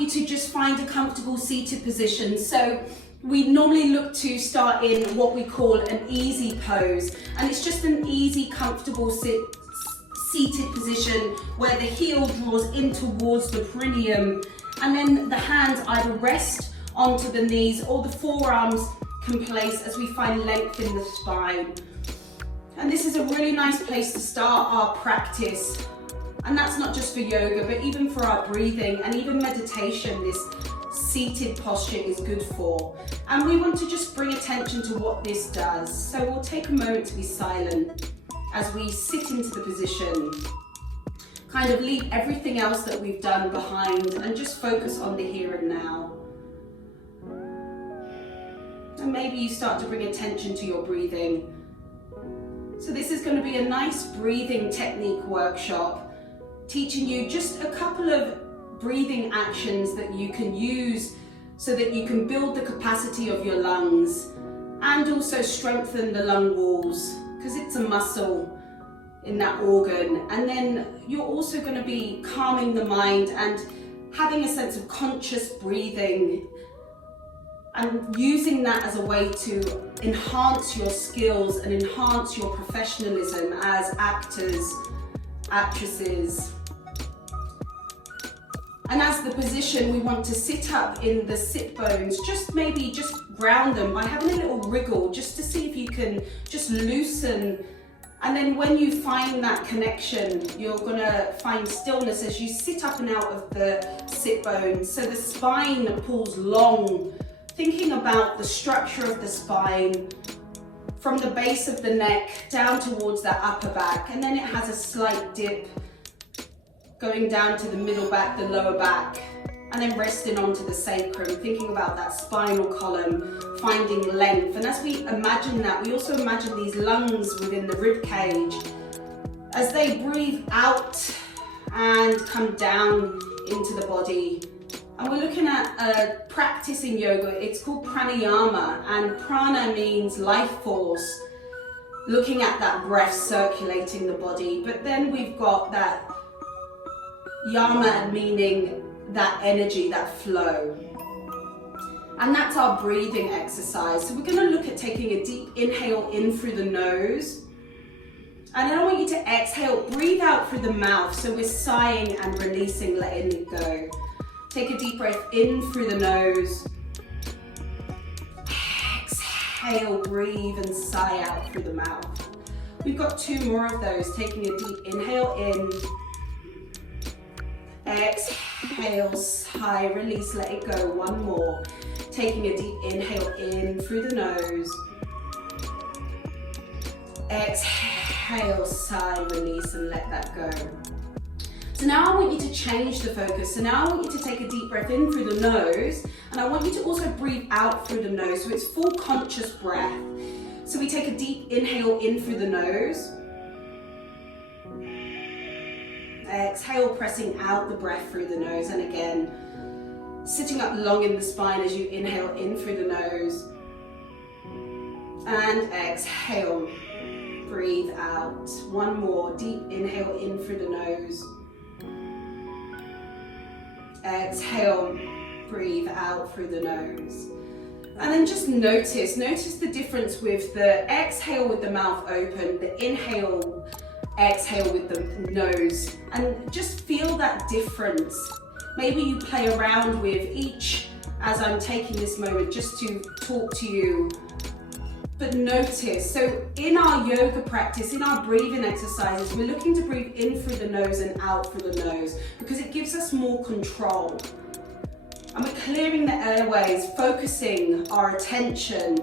want you to just find a comfortable seated position. So we normally look to start in what we call an easy pose, and it's just an easy, comfortable seated position where the heel draws in towards the perineum, and then the hands either rest onto the knees or the forearms can place as we find length in the spine. And this is a really nice place to start our practice. And that's not just for yoga, but even for our breathing and even meditation, this seated posture is good for. And we want to just bring attention to what this does. So we'll take a moment to be silent as we sit into the position. Kind of leave everything else that we've done behind and just focus on the here and now. And maybe you start to bring attention to your breathing. So this is going to be a nice breathing technique workshop, teaching you just a couple of breathing actions that you can use so that you can build the capacity of your lungs and also strengthen the lung walls, because it's a muscle in that organ. And then you're also going to be calming the mind and having a sense of conscious breathing and using that as a way to enhance your skills and enhance your professionalism as actors, actresses. And as the position, we want to sit up in the sit bones, maybe just ground them by having a little wriggle, just to see if you can just loosen. And then when you find that connection, you're gonna find stillness as you sit up and out of the sit bones. So the spine pulls long, thinking about the structure of the spine from the base of the neck down towards that upper back, and then it has a slight dip going down to the middle back, the lower back, and then resting onto the sacrum, thinking about that spinal column, finding length. And as we imagine that, we also imagine these lungs within the rib cage as they breathe out and come down into the body. And we're looking at a practice in yoga. It's called pranayama, and prana means life force, looking at that breath circulating the body. But then we've got that yama, meaning that energy, that flow. And that's our breathing exercise. So we're going to look at taking a deep inhale in through the nose. And then I want you to exhale, breathe out through the mouth. So we're sighing and releasing, letting it go. Take a deep breath in through the nose. Exhale, breathe and sigh out through the mouth. We've got 2 more of those. Taking a deep inhale in. Exhale, sigh, release, let it go. 1 more. Taking a deep inhale in through the nose. Exhale, sigh, release, and let that go. So now I want you to change the focus. So now I want you to take a deep breath in through the nose, and I want you to also breathe out through the nose. So it's full conscious breath. So we take a deep inhale in through the nose. Exhale, pressing out the breath through the nose, and again, sitting up long in the spine as you inhale in through the nose. And exhale, breathe out. 1 more, deep inhale in through the nose. Exhale, breathe out through the nose. And then just notice the difference with the exhale with the mouth open, the inhale, exhale with the nose, and just feel that difference. Maybe you play around with each as I'm taking this moment just to talk to you. But notice, so in our yoga practice, in our breathing exercises, we're looking to breathe in through the nose and out through the nose because it gives us more control. And we're clearing the airways, focusing our attention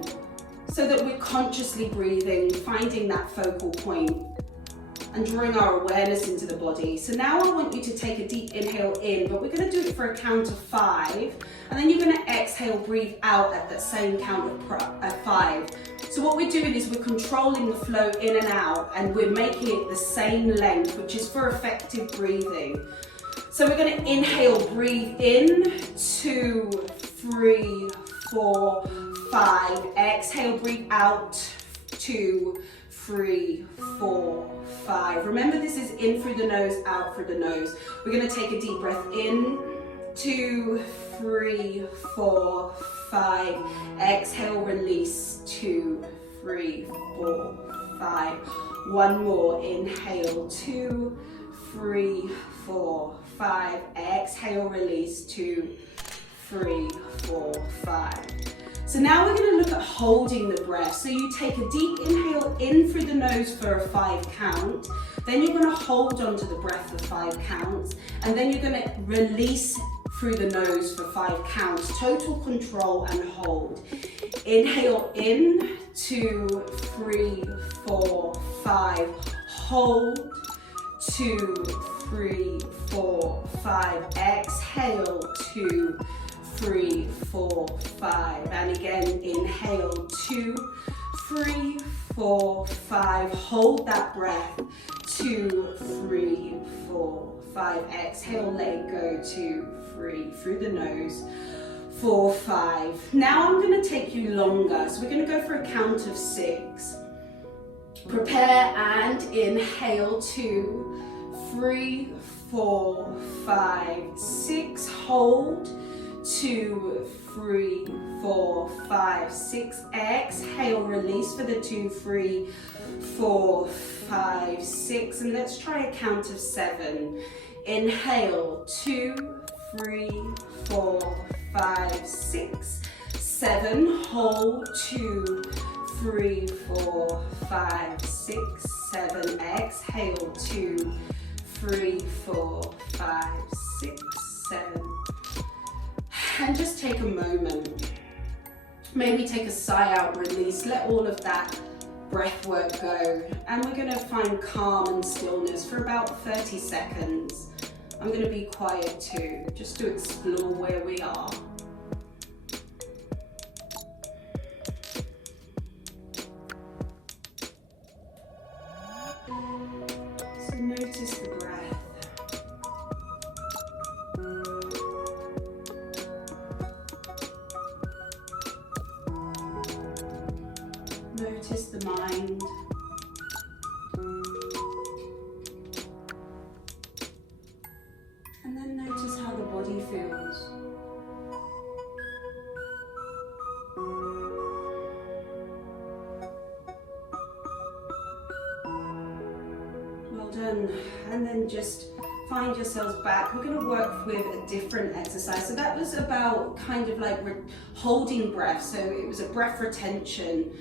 so that we're consciously breathing, finding that focal point and drawing our awareness into the body. So now I want you to take a deep inhale in, but we're going to do it for a count of 5. And then you're going to exhale, breathe out at that same count of 5. So what we're doing is we're controlling the flow in and out, and we're making it the same length, which is for effective breathing. So we're going to inhale, breathe in, 2, 3, 4, 5. Exhale, breathe out, 2, 3, 4, 5. Remember, this is in through the nose, out through the nose. We're going to take a deep breath in, 2, 3, 4, 5. Exhale, release. 2, 3, 4, 5. One more. Inhale. 2, 3, 4, 5. Exhale, release. 2, 3, 4, 5. So now we're going to look at holding the breath. So you take a deep inhale in through the nose for a 5 count. Then you're going to hold onto the breath for 5 counts. And then you're going to release through the nose for 5 counts. Total control and hold. Inhale in, 2, 3, 4, 5. Hold, 2, 3, 4, 5. Exhale, 2, 3, 4, 5. And again, inhale, 2, 3, 4, 5. Hold that breath. 2, 3, 4, 5. Exhale, let it go. 2, 3, through the nose. 4, 5. Now I'm going to take you longer. So we're going to go for a count of 6. Prepare and inhale. 2, 3, 4, 5, 6. Hold. 2, 3, 4, 5, 6. Exhale, release for the 2, 3, 4, 5, 6. And let's try a count of 7. Inhale, 2, 3, 4, 5, 6, 7. Hold, 2, 3, 4, 5, 6, 7. Exhale, 2, 3, 4, 5, 6, 7. And just take a moment. Maybe take a sigh out, release, let all of that breath work go. And we're going to find calm and stillness for about 30 seconds. I'm going to be quiet too, just to explore where we are. So notice the breath. Notice the mind. And then notice how the body feels. Well done. And then just find yourselves back. We're going to work with a different exercise. So that was about kind of like holding breath. So it was a breath retention.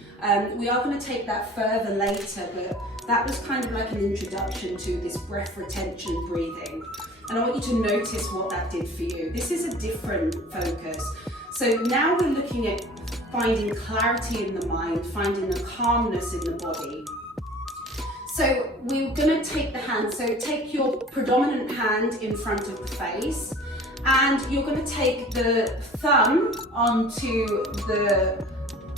We are going to take that further later, but that was kind of like an introduction to this breath retention breathing. And I want you to notice what that did for you. This is a different focus. So now we're looking at finding clarity in the mind, finding a calmness in the body. So we're going to take the hand, so take your predominant hand in front of the face, and you're going to take the thumb onto the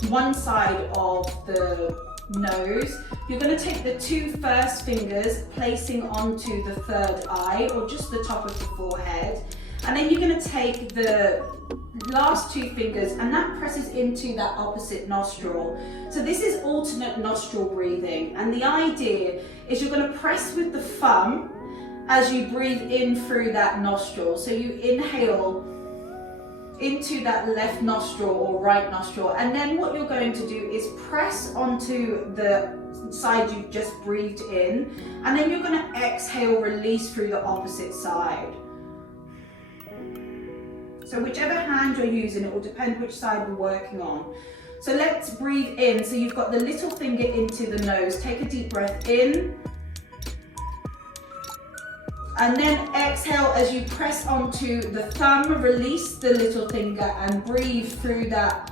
one side of the nose. You're going to take the 2 first fingers, placing onto the 3rd eye, or just the top of the forehead. And then you're going to take the last 2 fingers, and that presses into that opposite nostril. So this is alternate nostril breathing, and the idea is you're going to press with the thumb as you breathe in through that nostril. So you inhale into that left nostril or right nostril, and then what you're going to do is press onto the side you've just breathed in, and then you're going to exhale, release through the opposite side. So whichever hand you're using, it will depend which side we're working on. So let's breathe in. So you've got the little finger into the nose. Take a deep breath in. And then exhale as you press onto the thumb, release the little finger and breathe through that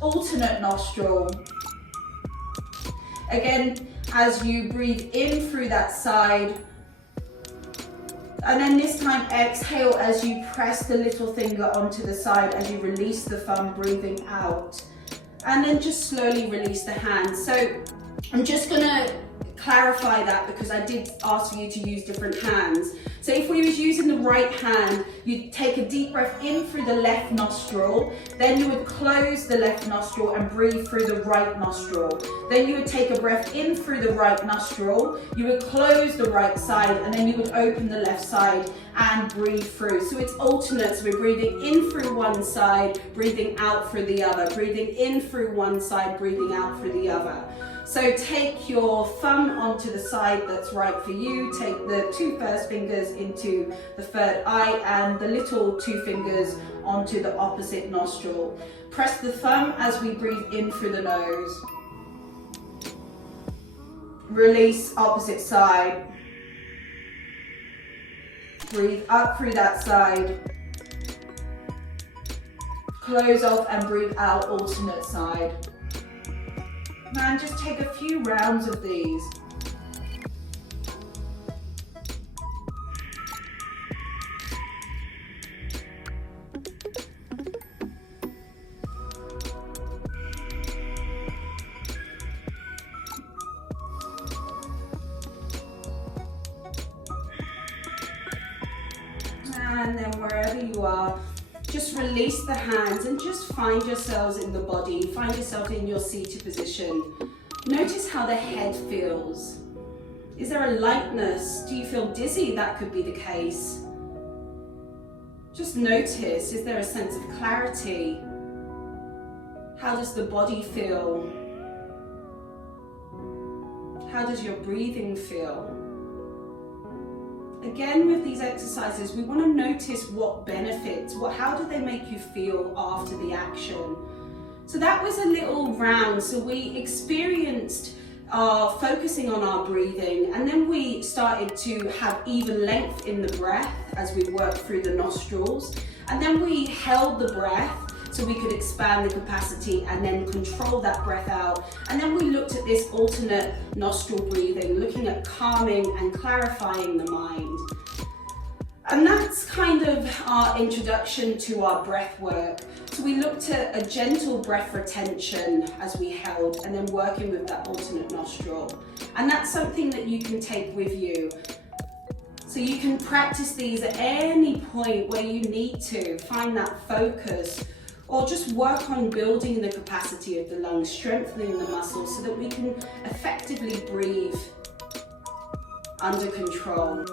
alternate nostril. Again, as you breathe in through that side, and then this time exhale as you press the little finger onto the side as you release the thumb, breathing out. And then just slowly release the hand. So I'm just gonna clarify that because I did ask for you to use different hands. So if we was using the right hand, you'd take a deep breath in through the left nostril, then you would close the left nostril and breathe through the right nostril. Then you would take a breath in through the right nostril, you would close the right side, and then you would open the left side and breathe through. So it's alternate, so we're breathing in through one side, breathing out through the other, breathing in through one side, breathing out through the other. So take your thumb onto the side that's right for you, take the 2 first fingers into the third eye and the little 2 fingers onto the opposite nostril. Press the thumb as we breathe in through the nose. Release opposite side. Breathe up through that side. Close off and breathe out alternate side. And just take a few rounds of these. And then wherever you are, just release the hands and just find yourselves in the body. Find yourself in your seated position. Notice how the head feels. Is there a lightness? Do you feel dizzy? That could be the case. Just notice, is there a sense of clarity? How does the body feel? How does your breathing feel? Again, with these exercises, we want to notice what benefits, how do they make you feel after the action? So that was a little round. So we experienced focusing on our breathing, and then we started to have even length in the breath as we worked through the nostrils. And then we held the breath so we could expand the capacity and then control that breath out. And then we looked at this alternate nostril breathing, looking at calming and clarifying the mind. And that's kind of our introduction to our breath work. So we looked at a gentle breath retention as we held, and then working with that alternate nostril. And that's something that you can take with you. So you can practice these at any point where you need to find that focus, or just work on building the capacity of the lungs, strengthening the muscles so that we can effectively breathe under control.